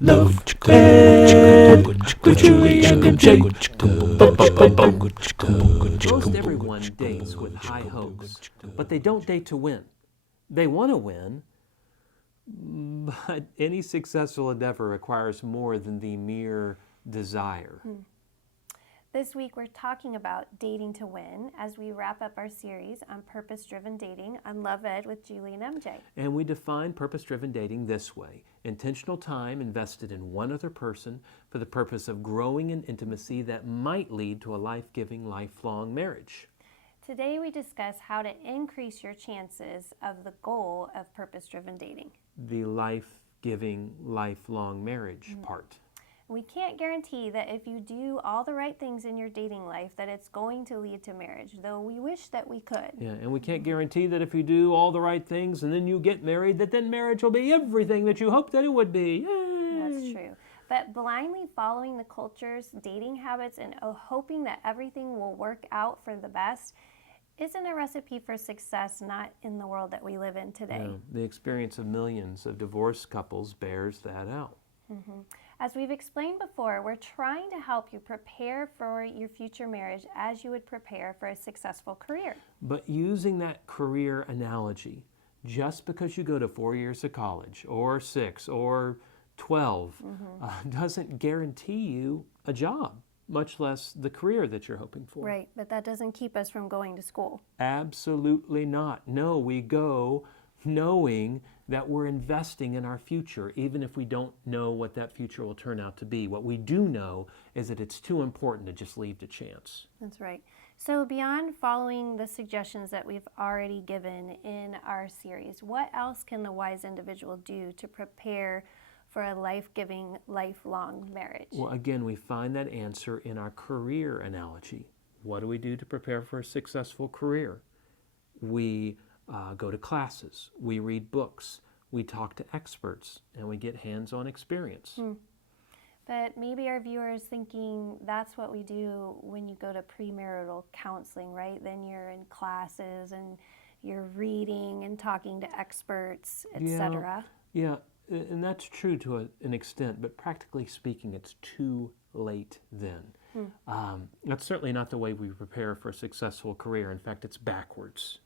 Love Ed with Julie and MJ. Most everyone dates with high hopes, but they don't date to win. They want to win, but any successful endeavor requires more than the mere desire. This week we're talking about dating to win as we wrap up our series on purpose-driven dating on Love Ed with Julie and MJ. And we define purpose-driven dating this way: intentional time invested in one other person for the purpose of growing in intimacy that might lead to a life-giving, lifelong marriage. Today we discuss how to increase your chances of the goal of purpose-driven dating. The life-giving, lifelong marriage part. We can't guarantee that if you do all the right things in your dating life that it's going to lead to marriage, though we wish that we could. Yeah, and we can't guarantee that if you do all the right things and then you get married, that then marriage will be everything that you hoped that it would be. Yay! That's true. But blindly following the culture's dating habits and hoping that everything will work out for the best isn't a recipe for success, not in the world that we live in today. Yeah, the experience of millions of divorced couples bears that out. As we've explained before, we're trying to help you prepare for your future marriage as you would prepare for a successful career. But using that career analogy, just because you go to 4 years of college or 6 or 12 doesn't guarantee you a job, much less the career that you're hoping for. Right, but that doesn't keep us from going to school. Absolutely not. No, we go knowing that we're investing in our future, even if we don't know what that future will turn out to be. What we do know is that it's too important to just leave to chance. That's right. So beyond following the suggestions that we've already given in our series, what else can the wise individual do to prepare for a life-giving, lifelong marriage? Well, again, we find that answer in our career analogy. What do we do to prepare for a successful career? We go to classes, we read books, we talk to experts, and we get hands-on experience. But maybe our viewers thinking that's what we do when you go to premarital counseling, right? Then you're in classes and you're reading and talking to experts, etc. Yeah, and that's true to an extent, but practically speaking, it's too late then. That's certainly not the way we prepare for a successful career. In fact, it's backwards.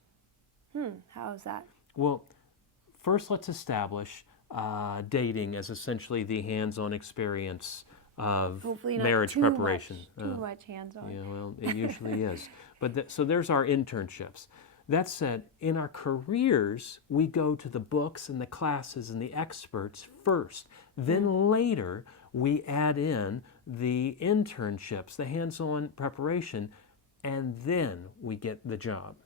How is that? Well, first let's establish dating as essentially the hands-on experience of marriage preparation. Too much hands-on. Yeah, well, it usually is. But so there's our internships. That said, in our careers, we go to the books and the classes and the experts first. Then later, we add in the internships, the hands-on preparation, and then we get the job.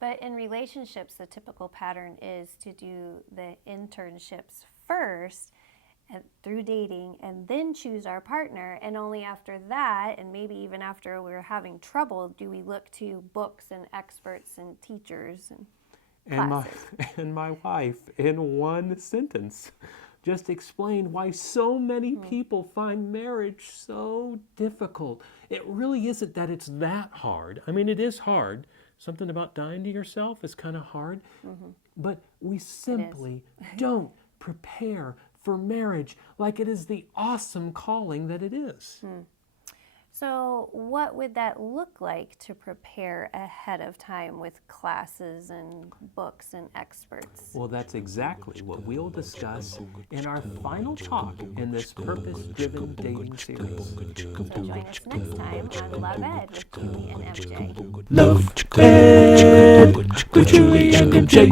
But in relationships, the typical pattern is to do the internships first through dating and then choose our partner. And only after that, and maybe even after we're having trouble, do we look to books and experts and teachers and classes. And my wife, in one sentence, just explained why so many people find marriage so difficult. It really isn't that it's that hard. I mean, it is hard. Something about dying to yourself is kind of hard, but we simply don't prepare for marriage like it is the awesome calling that it is. So what would that look like to prepare ahead of time with classes and books and experts? Well, that's exactly what we'll discuss in our final talk in this purpose-driven dating series. So join us next time on Love Ed with Julie and MJ. Love Ed with Julie and MJ.